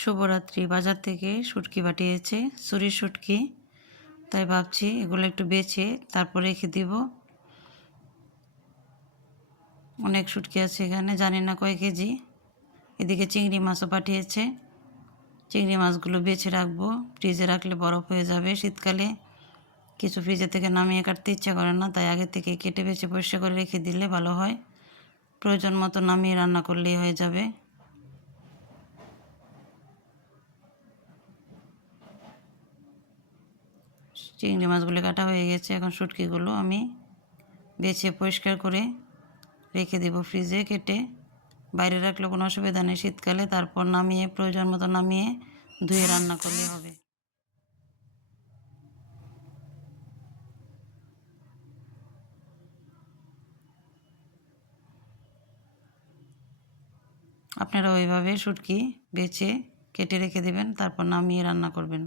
শুভরাত্রি। বাজার থেকে শুটকি পাঠিয়েছে, ছুরির শুটকি। তাই ভাবছি এগুলো একটু বেছে তারপর রেখে দিব। অনেক শুটকি আছে এখানে, জানি না কয় কেজি। এদিকে চিংড়ি মাছও পাঠিয়েছে। চিংড়ি মাছগুলো বেছে রাখবো, ফ্রিজে রাখলে বরফ হয়ে যাবে। শীতকালে কিছু ফ্রিজে থেকে নামিয়ে কাটতে ইচ্ছা করে না, তাই আগে থেকে কেটে বেছে পরিষ্কার করে রেখে দিলে ভালো হয়। প্রয়োজন মতো নামিয়ে রান্না করলেই হয়ে যাবে। চিংড়ি মাছগুলো কাটা হয়ে গেছে, এখন শুটকিগুলো আমি বেছে পরিষ্কার করে রেখে দেব ফ্রিজে কেটে। বাইরে রাখলে কোনো অসুবিধা নেই শীতকালে। তারপর নামিয়ে প্রয়োজন মতো নামিয়ে ধুয়ে রান্না করলে হবে। আপনারা ওইভাবে শুটকি বেছে কেটে রেখে দেবেন, তারপর নামিয়ে রান্না করবেন।